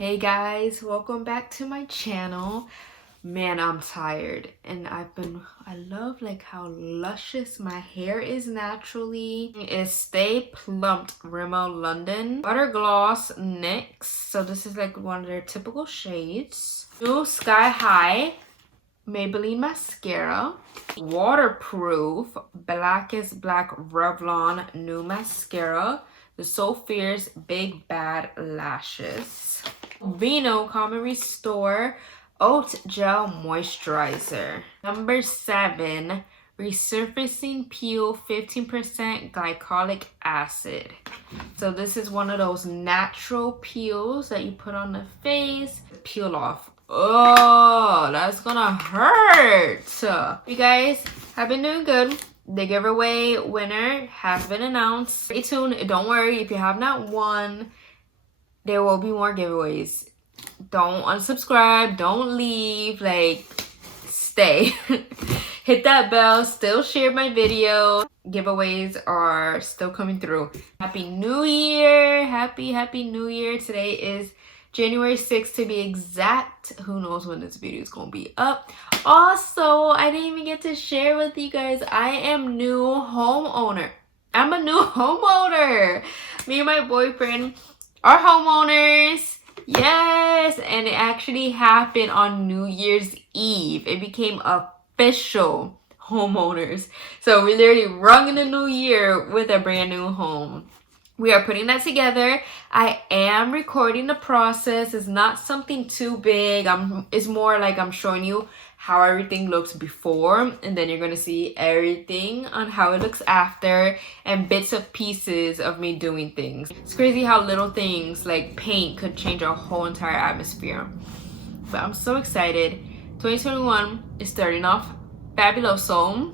Hey guys, welcome back to my channel. Man, I'm tired and I love like how luscious my hair is naturally. It's Stay Plumped Rimmel London Butter Gloss NYX. So this is like one of their typical shades. New Sky High Maybelline Mascara. Waterproof Blackest Black Revlon New Mascara. The So Fierce Big Bad Lashes. Vino Calm & Restore Oat Gel Moisturizer. Number 7, Resurfacing Peel 15% Glycolic Acid. So this is one of those natural peels that you put on the face. Peel off. Oh, that's gonna hurt. You guys have been doing good. The giveaway winner has been announced. Stay tuned. Don't worry if you have not won. There will be more giveaways. Don't unsubscribe. Don't leave. Like, stay. Hit that bell. Still share my video. Giveaways are still coming through. Happy New Year. Happy New Year. Today is January 6th to be exact. Who knows when this video is going to be up. Also, I didn't even get to share with you guys. I am new homeowner. I'm a new homeowner. Me and my boyfriend are homeowners. Yes. And it actually happened on New Year's Eve. It became official homeowners. So we literally rung in the new year with a brand new home. We are putting that together. I am recording the process. It's not something too big. It's more like I'm showing you how everything looks before, and then you're going to see everything on how it looks after and bits of pieces of me doing things. It's crazy how little things like paint could change a whole entire atmosphere. But I'm so excited. 2021 is starting off fabuloso.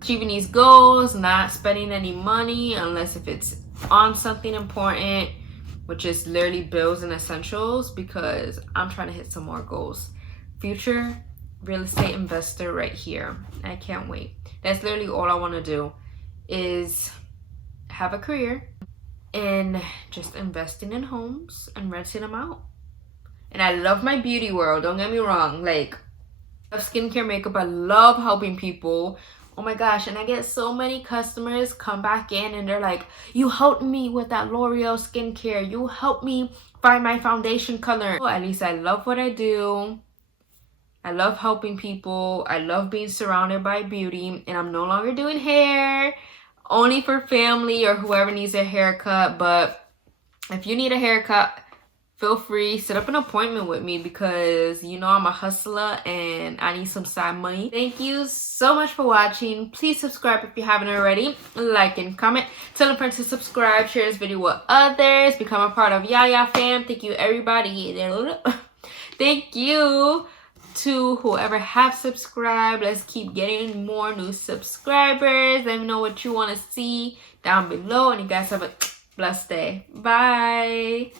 Achieving these goals, not spending any money unless if it's on something important, which is literally bills and essentials, because I'm trying to hit some more goals. Future real estate investor right here. I can't wait. That's literally all I want to do, is have a career and just investing in homes and renting them out. And I love my beauty world, don't get me wrong. Like, I love skincare, makeup. I love helping people. Oh my gosh, and I get so many customers come back in and they're like, you helped me with that L'Oreal skincare. You helped me find my foundation color. Well, at least I love what I do. I love helping people. I love being surrounded by beauty. And I'm no longer doing hair, only for family or whoever needs a haircut. But if you need a haircut, feel free, set up an appointment with me, because you know I'm a hustler and I need some side money. Thank you so much for watching. Please subscribe if you haven't already. Like and comment. Tell a friend to subscribe. Share this video with others. Become a part of Yaya fam. Thank you everybody. Thank you to whoever have subscribed. Let's keep getting more new subscribers. Let me know what you want to see down below. And you guys have a blessed day. Bye.